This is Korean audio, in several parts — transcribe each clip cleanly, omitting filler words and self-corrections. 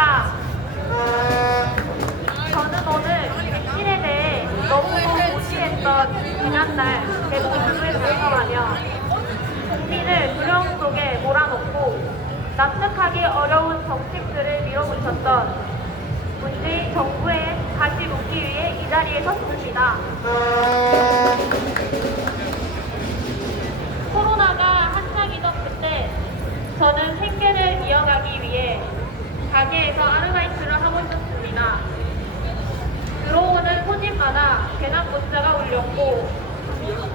안녕하십니까. 저는 오늘 백신에 대해 너무도 무시했던 지난날 제 모습을 반성하며 국민을 두려움 속에 몰아넣고 납득하기 어려운 정책들을 밀어붙였던 문재인 정부에 다시 묻기 위해 이 자리에 섰습니다. 코로나가 한창이던 그때 저는 생계를 이어가기 위해 가게에서 아르바이트를 하고 있었습니다. 들어오는 손님마다 배낭 문자가 울렸고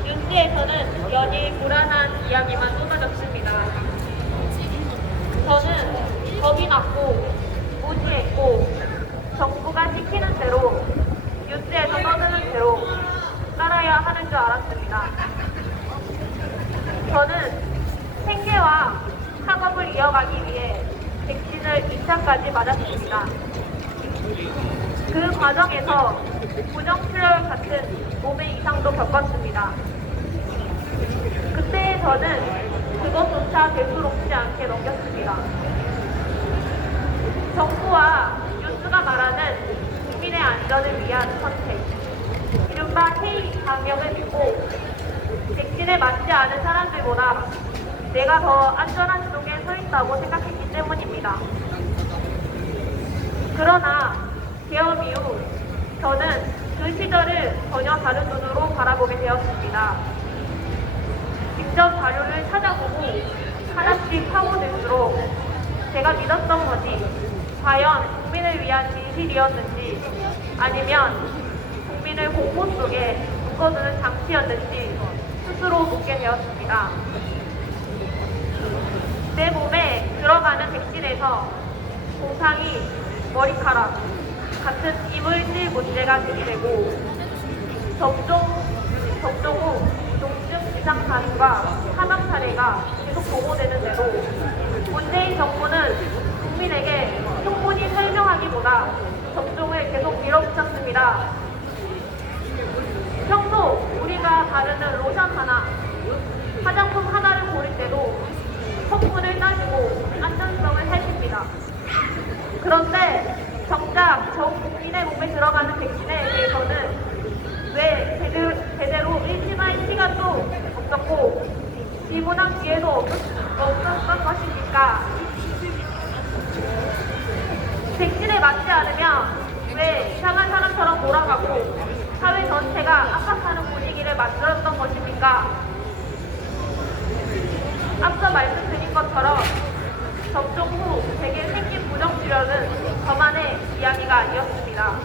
뉴스에서는 연일 불안한 이야기만 쏟아졌습니다. 저는 겁이 났고 무시했고 정부가 시키는 대로 뉴스에서 떠드는 대로 따라야 하는 줄 알았습니다. 저는 생계와 학업을 이어가기 위해 백신을 2차까지 맞았습니다. 그 과정에서 부정출혈 같은 몸의 이상도 겪었습니다. 그때 저는 그것조차 대수롭지 않게 넘겼습니다. 정부와 뉴스가 말하는 국민의 안전을 위한 선택, 이른바 K 방역을 믿고 백신에 맞지 않은 사람들보다 내가 더 안전한 쪽에 서 있다고 생각했기 때문입니다. 그러나 계엄 이후 저는 그 시절을 전혀 다른 눈으로 바라보게 되었습니다. 직접 자료를 찾아보고 하나씩 파고들수록 제가 믿었던 것이 과연 국민을 위한 진실이었는지 아니면 국민을 공포 속에 묶어두는 장치였는지 스스로 묻게 되었습니다. 내 몸에 들어가는 백신에서 공상이 머리카락 같은 이물질 문제가 제기되고 접종 후 중증 이상 사례와 사망 사례가 계속 보고되는데도 문재인 정부는 국민에게 충분히 설명하기보다 접종을 계속 밀어붙였습니다. 평소 우리가 바르는 로션 하나, 화장품 하나를 고를 때도 성분을 따지고 안전성을 살핍니다. 그런데 정작 전 국민의 몸에 들어가는 백신에 대해서는 왜 제대로 의심할 시간도 없었고 질문한 기회도 없었던 것입니까? 백신에 맞지 않으면 왜 이상한 사람처럼 돌아가고 사회 전체가 압박하는 분위기를 만들었던 것입니까? 앞서 말씀드린 것처럼 접종 후 제게 생긴 부정출혈은 저만의 이야기가 아니었습니다.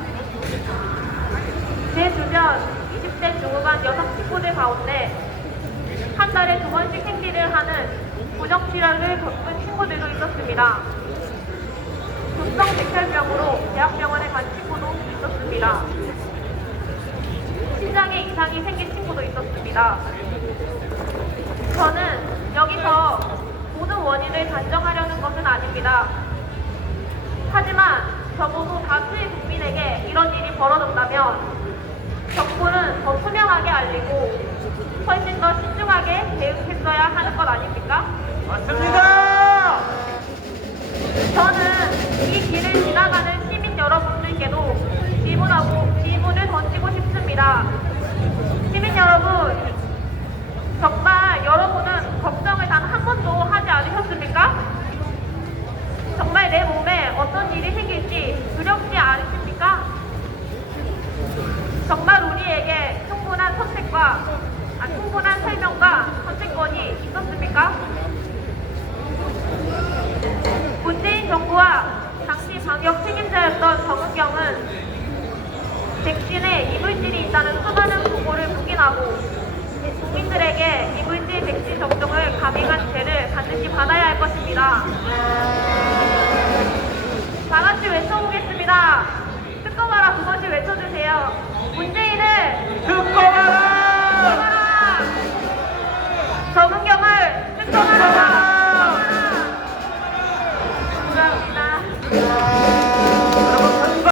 제 주변 20대 중후반 여성 친구들 가운데 한 달에 2번씩 생리를 하는 부정출혈을 겪은 친구들도 있었습니다. 급성 백혈병으로 대학병원에 간 친구도 있었습니다. 신장에 이상이 생긴 친구도 있었습니다. 저는 여기서 모든 원인을 단정하려는 것은 아닙니다. 하지만 적어도 다수의 국민에게 이런 일이 벌어졌다면 정부는 더 투명하게 알리고 훨씬 더 신중하게 대응했어야 하는 것 아닙니까? 맞습니다! 저는 이 길을 지나가는 시민 여러분들께도 질문을 던지고 싶습니다. 시민 여러분, 정말 여러분은 걱정을 단 한 번도 하지 않으셨습니까? 정말 내 몸에 어떤 일이 생길지 두렵지 않으십니까? 정말 우리에게 충분한 설명과 선택권이 있었습니까? 문재인 정부와 당시 방역 책임자였던 정은경은 백신에 이물질이 있다는 수많은